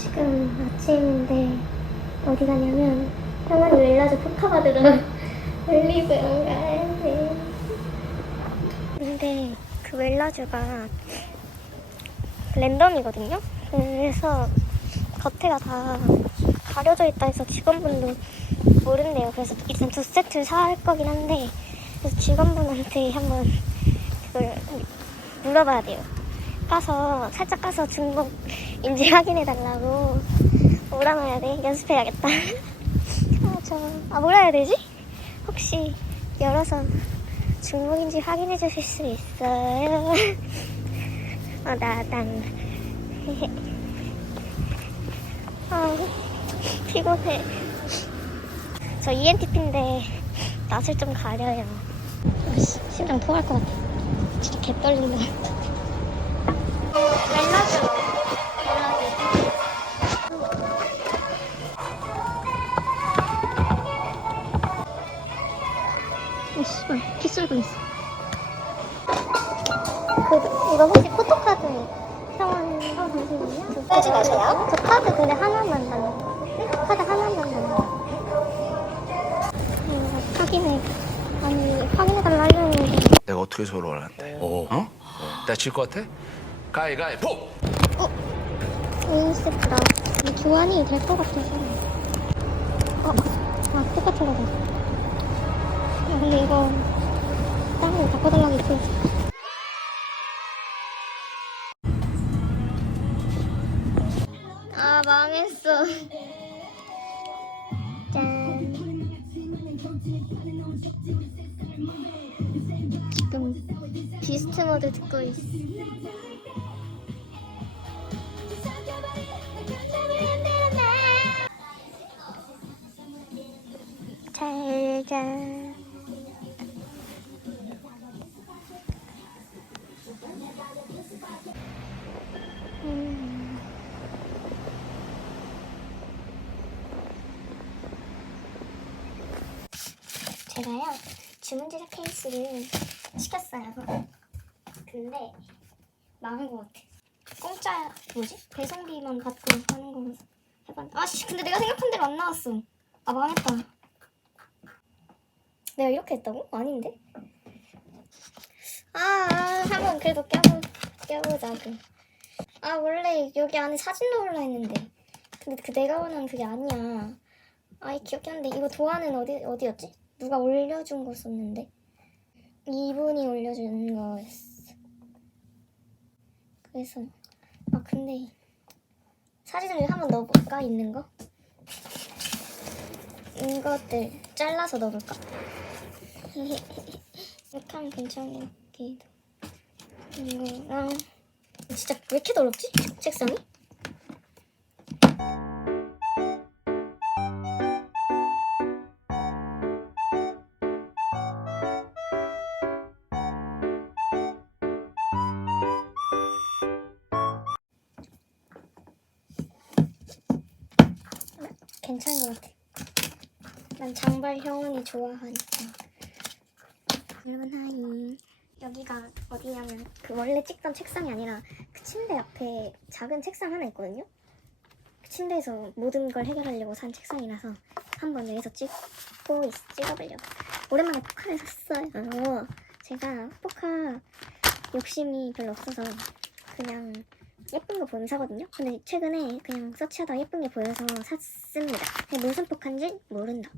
지금 아침인데 어디 가냐면 평안이 웰라즈 포카 받으러 올리브 영 가야 돼. 근데 그 웰라즈가 랜덤이거든요. 그래서 겉에가 다 가려져 있다 해서 직원분도 모른대요. 그래서 일단 두 세트 살 거긴 한데 그래서 직원분한테 한번 그걸 물어봐야 돼요. 까서 살짝 까서 중복 인지 확인해 달라고 몰아놔야 돼. 연습해야겠다. 아, 저, 아, 뭐라 해야 되지? 혹시 열어서 중복인지 확인해 주실 수 있어요? 어, 나, 난. 아, 피곤해. 저 ENTP인데 낯을 좀 가려요. 아씨, 심장 토할 것 같아. 진짜 개 떨린다. 나질것 같아? 가위가위보! 인스프라. 교환이 될 것 같아서. 어, 아, 똑같은 거다. 아, 근데 이거, 다른 거 바꿔달라고 했지. 아, 망했어. 짠. 모드 듣고 있어. 잘 자. 음. 제가요 주문 제작 케이스를 시켰어요. 근데 망한 것 같아. 공짜 뭐지? 배송비만 받고 하는 거 해봤는데 아씨 근데 내가 생각한 대로 안 나왔어. 아 망했다. 내가 이렇게 했다고? 아닌데? 아, 아 한번 그래도 껴보, 껴보자고. 아 원래 여기 안에 사진 넣으려 했는데 근데 그 내가 원하는 그게 아니야. 아이 귀엽긴 한데 이거 도안은 어디 어디였지? 누가 올려준 거 썼는데 이분이 올려준 거였어. 그래서 아 근데 사진을 한번 넣어볼까 있는 거? 이것들 잘라서 넣어볼까? 이렇게 하면 괜찮겠기도. 이거랑 진짜 왜 이렇게 더럽지? 책상이? 괜찮은 것 같아. 난 장발 형원이 좋아하니까. 여러분 하이. 여기가 어디냐면 그 원래 찍던 책상이 아니라 그 침대 앞에 작은 책상 하나 있거든요. 그 침대에서 모든 걸 해결하려고 산 책상이라서 한번 여기서 찍고 있- 찍어보려고. 오랜만에 포카를 샀어요. 제가 포카 욕심이 별로 없어서 그냥 예쁜 거 보면 사거든요. 근데 최근에 그냥 서치하다 가 예쁜 게 보여서 샀습니다. 무슨 포카인지 모른다.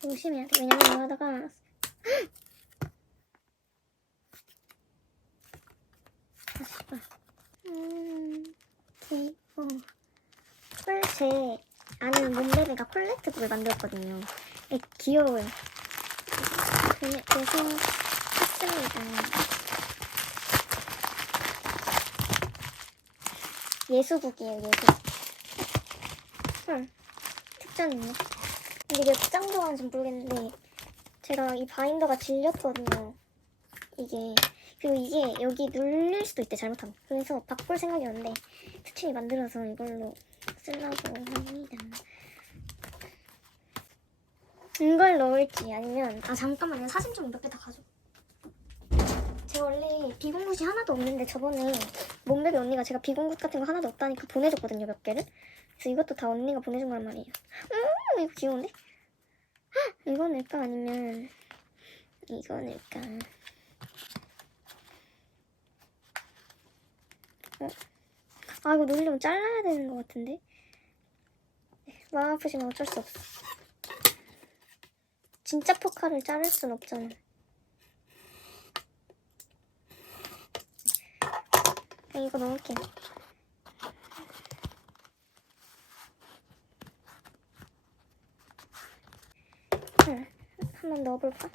조심해야 돼. 왜냐면 이거 하다가 아, 씨발. 음, 제, 어. 콜, 제 아는 몸베베가 콜렉트북을 만들었거든요. 예, 귀여워요. 그- 그래서 샀습니다. 예수북이에요, 예수북. 헐, 특전 있네. 이게 몇 장 동안인지 모르겠는데 제가 이 바인더가 질렸거든요. 이게 그리고 이게 여기 눌릴 수도 있대 잘못하면. 그래서 바꿀 생각이었는데 투친이 만들어서 이걸로 쓰려고 합니다. 이걸 넣을지 아니면 아 잠깐만 내가 사진 좀 몇 개 다 가져. 제가 원래 비공굿이 하나도 없는데 저번에 몸베비 언니가 제가 비공굿 같은 거 하나도 없다니까 보내줬거든요 몇 개를. 그래서 이것도 다 언니가 보내준 거란 말이에요. 음 이거 귀여운데? 헉, 이거 넣을까 아니면 이거 넣을까? 어? 아 이거 누르려면 잘라야 되는 것 같은데. 마음 아프지만 어쩔 수 없어. 진짜 포카를 자를 순 없잖아. 이거 넣을게. 응, 한번 넣어볼까?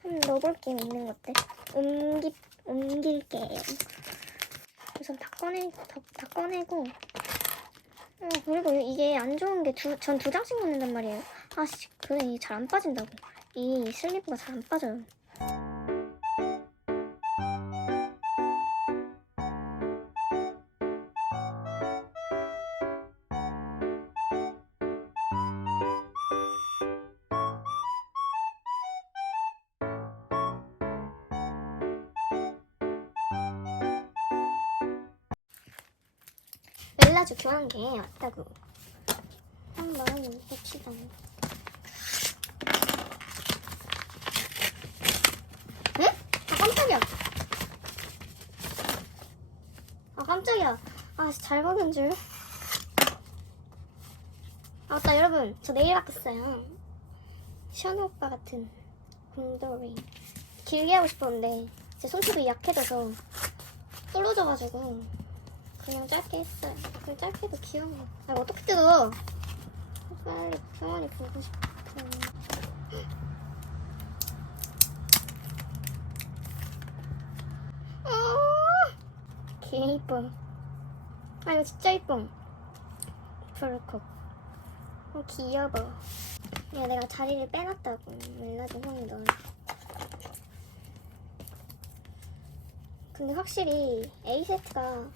한번 넣어볼게 있는 것들. 옮기 옮길게요. 우선 다 꺼내 다, 다 꺼내고. 어 그리고 이게 안 좋은 게 전 두 장씩 넣는단 말이에요. 아 씨 그래 이게 잘 안 빠진다고. 이 슬리브가 잘 안 빠져요. 멜라주 교환기 왔다고. 한번 봅시다. 응? 아 깜짝이야. 아 깜짝이야. 아, 잘 먹은 줄. 아, 맞다, 여러분. 저 내일 바뀌었어요. 시원이 오빠 같은 곰돌이. 길게 하고 싶었는데, 제 손톱이 약해져서 부러져가지고, 그냥 짧게 했어요. 그냥 짧게도 귀여워. 아, 어떻게 뜯어? 빨리 병원이 보고 싶어. 개 이뻐. 아 이거 진짜 이뻐. 푸르콕. 어 귀여워. 야 내가 자리를 빼놨다고. 멜라드 형이 넣어. 근데 확실히 A 세트가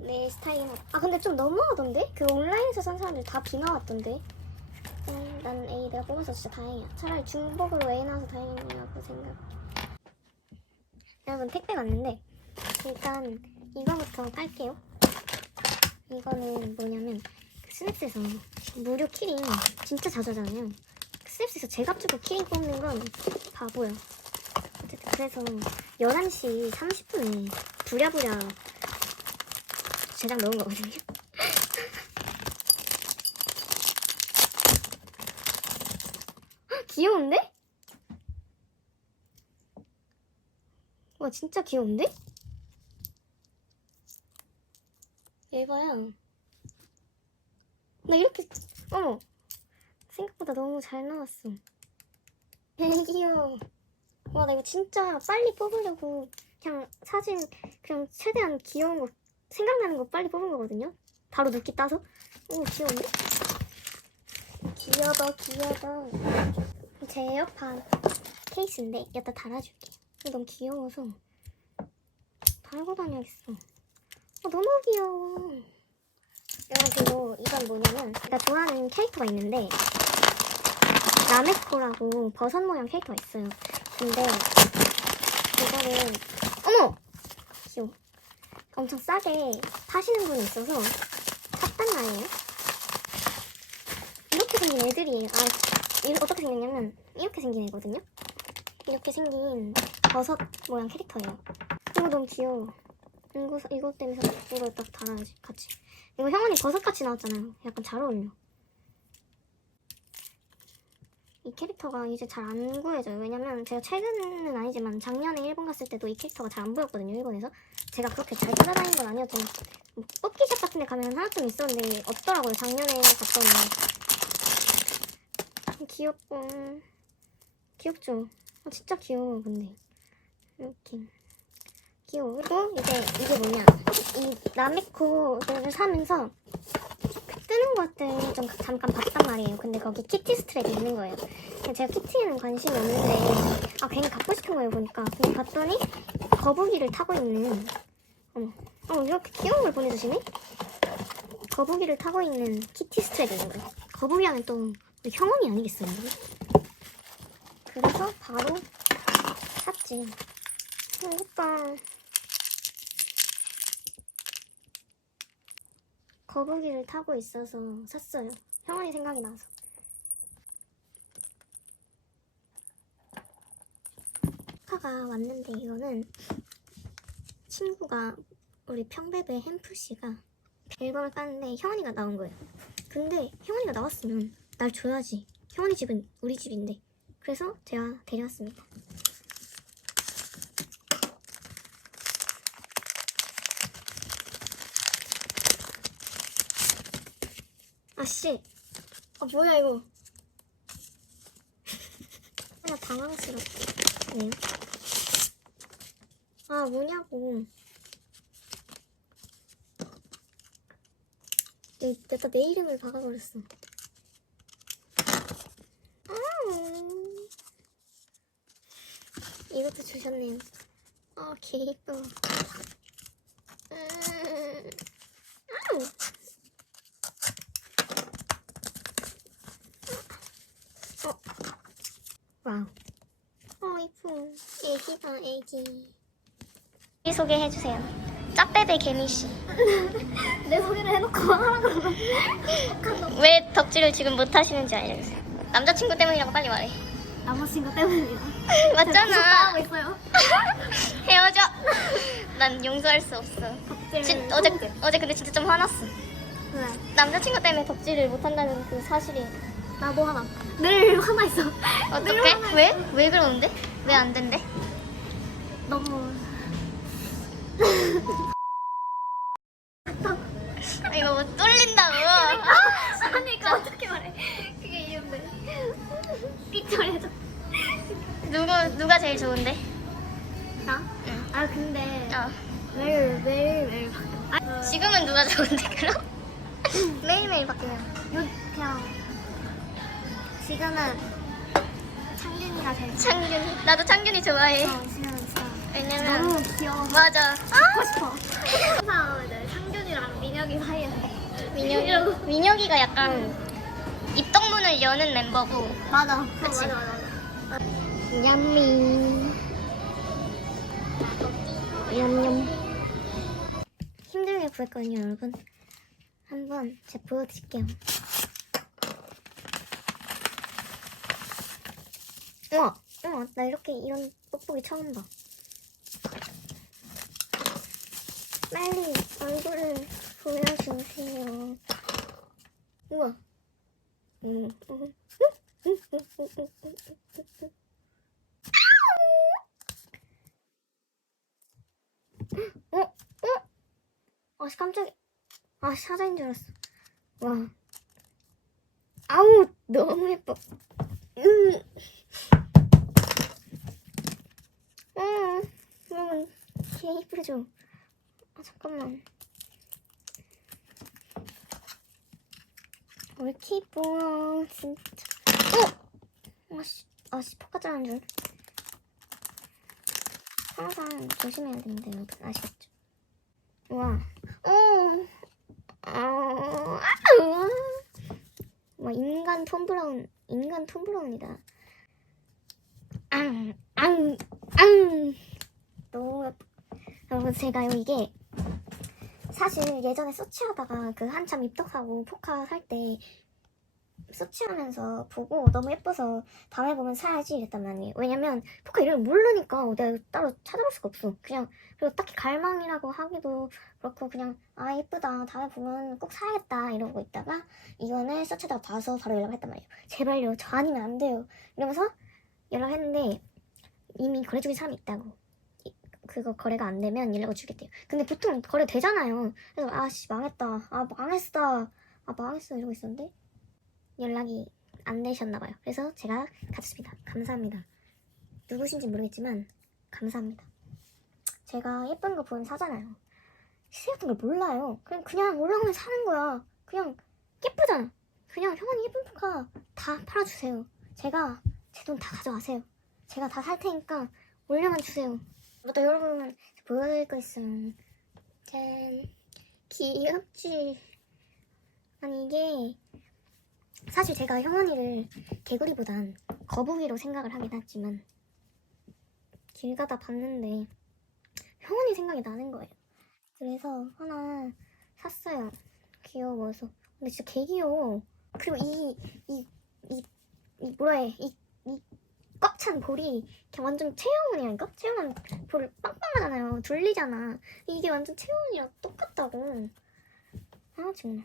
내 스타일인 것. 아 근데 좀 너무하던데? 그 온라인에서 산 사람들 다 B 나왔던데. 음, 난 A 내가 뽑아서 진짜 다행이야. 차라리 중복으로 A 나와서 다행이라고 생각. 여러분 택배 왔는데 일단 이거부터 깔게요. 이거는 뭐냐면 그 스냅스에서 무료 키링 진짜 자주 하잖아요. 그 스냅스에서 제값 주고 키링 뽑는 건 바보야. 어쨌든 그래서 11시 30분에 부랴부랴 제작 넣은 거거든요. 귀여운데? 와 진짜 귀여운데? 얘봐야 나 이렇게 어머 생각보다 너무 잘 나왔어 귀여워 와 나 이거 진짜 빨리 뽑으려고 그냥 사진 그냥 최대한 귀여운 거 생각나는 거 빨리 뽑은 거거든요 바로 눕기 따서 오 귀여운데? 귀여워 귀여워 제 에어팟 케이스인데 여기다 달아줄게 이거 너무 귀여워서 달고 다녀야겠어 아, 너무 귀여워. 그리고 이건 뭐냐면 제가 좋아하는 캐릭터가 있는데 나메코라고 버섯 모양 캐릭터가 있어요. 근데 이거를 어머. 엄청 싸게 파시는 분이 있어서 샀단 말이에요. 이렇게 생긴 애들이에요. 아 이- 어떻게 생겼냐면 이렇게 생긴 애거든요. 이렇게 생긴 버섯 모양 캐릭터예요. 이거 너무 귀여워. 이거 이거 때문에 사- 이거 딱 달아야지 같이. 이거 형원이 버섯 같이 나왔잖아요. 약간 잘 어울려. 이 캐릭터가 이제 잘 안 구해져요. 왜냐면 제가 최근은 아니지만 작년에 일본 갔을 때도 이 캐릭터가 잘 안 보였거든요. 일본에서. 제가 그렇게 잘 찾아다닌 건뭐 뽑기샵 같은 데 가면 하나쯤 있었는데 없더라고요. 작년에 갔더니. 귀엽고 귀엽죠? 아, 진짜 귀여워 근데 이렇게 귀여워. 그리고 이제 이게 뭐냐? 이 라메코를 사면서 그 뜨는 것들 좀 잠깐 봤단 말이에요. 근데 거기 키티 스트랩이 있는 거예요. 제가 키티에는 관심이 없는데 아 괜히 갖고 싶은 거예요 보니까. 근데 봤더니 거북이를 타고 있는 어머 어 이렇게 귀여운 걸 보내주시네? 거북이를 타고 있는 키티 스트랩이 있는 거예요. 거북이 하면 또 형원이 아니겠어요? 그래서 바로 샀지. 오빠. 거북이를 타고 있어서 샀어요. 형원이 생각이 나서. 카가 왔는데 이거는 친구가 우리 평배배 햄프 씨가 앨범을 깠는데 형원이가 나온 거예요. 근데 형원이가 나왔으면 날 줘야지. 형원이 집은 우리 집인데. 그래서 제가 데려왔습니다. 아씨. 아 뭐야 이거. 하나 당황스럽네요. 아 뭐냐고. 내, 내가 내 이름을 박아버렸어. 아, 이것도 주셨네요. 아, 개 이뻐. 음, 아우. 어. 와우. 어, 이뻐. 애기. 이 소개해 주세요. 짭베베 개미 씨. 내 소개를 해놓고 하라 그러면 왜 덕질을 지금 못 하시는지 알려주세요. 남자친구 때문이라고 빨리 말해. 남자친구 때문이야. 맞잖아. 하고 있어요. 헤어져. 난 용서할 수 없어. 진, 어제 어제 근데 진짜 좀 화났어. 왜? 남자친구 때문에 덕질을 못 한다는 그 사실이 나도 하나. 늘 화나 있어. 어떻게? 왜? 왜 그러는데? 왜 안 된대? 너무 아, 이거 뭐 뚫린다고. 하니까 어떻게 말해? 그게 이유인데. 삐처리해줘. 누구 누가 제일 좋은데? 나? 응. 아 근데 어. 매일 매일 매일 바뀌어. 아, 지금은 누가 좋은데 그럼? 매일매일 바뀌면. 요 그냥 지금은 창균이가 제일. 창균이. 나도 창균이 좋아해. 어, 지금 왜냐면 너무 귀여워서 맞아. 하고 싶어. 항상 이제 창균이랑 민혁이 사이에서 민혁이 민혁이가 약간 입덕문을 여는 member고 맞아. 그치? 맞아 맞아. 맞아. 얌미 얌얌 힘들게 구했거든요 여러분 한번 제가 보여드릴게요 우와 우와 나 이렇게 이런 뽁뽁이 처음 봐 빨리 얼굴을 보여주세요 우와 음, 음. 어? 어? 아씨 깜짝이야 아 사자인 줄 알았어 와 아우 너무 예뻐 음. 음, 너무 개 이쁘죠 아 잠깐만 왜 이렇게 이뻐 진짜 어? 아씨 아씨 포카자는 줄 항상 조심해야 됩니다, 여러분. 아시겠죠? 와. 어. 아. 아우. 와, 인간 톰 브라운, 인간 톰 브라운이다. 앙, 앙, 앙. 너무. 여러분, 제가요, 이게 사실 예전에 서치하다가 그 한참 입덕하고 포카 살 때 서치하면서 보고 너무 예뻐서 다음에 보면 사야지 이랬단 말이에요. 왜냐면 포카 이름을 모르니까 내가 따로 찾아볼 수가 없어. 그냥 그리고 딱히 갈망이라고 하기도 그렇고 그냥 아 예쁘다 다음에 보면 꼭 사야겠다 이러고 있다가 이거는 서치하다가 봐서 바로 연락했단 말이에요. 제발요 저 아니면 안 돼요. 이러면서 연락했는데 이미 거래 중인 사람이 있다고. 이- 그거 거래가 안 되면 연락을 주겠대요. 근데 보통 거래 되잖아요. 그래서 아씨 망했다. 아 망했어. 아 망했어 이러고 있었는데 연락이 안 되셨나봐요. 그래서 제가 가졌습니다. 감사합니다. 누구신지 모르겠지만 감사합니다. 제가 예쁜 거 보면 사잖아요. 시세 같은 걸 몰라요. 그냥 그냥 올라오면 사는 거야. 그냥 예쁘잖아. 그냥 형원이 예쁜 포카 다 팔아주세요. 제가 제 돈 다 가져가세요. 제가 다 살 테니까 올려만 주세요. 또 여러분 보여드릴 거 있어요. 짠 귀엽지. 아니 이게 사실 제가 형원이를 개구리보단 거북이로 생각을 하긴 했지만 길 가다 봤는데 형원이 생각이 나는 거예요. 그래서 하나 샀어요. 귀여워서. 근데 진짜 개 귀여워. 그리고 이, 이, 이, 이 뭐라 해. 이, 이 꽉 찬 볼이 그냥 완전 체형원이라니까? 체형원 볼 빵빵하잖아요. 둘리잖아. 이게 완전 체형원이랑 똑같다고. 아, 정말.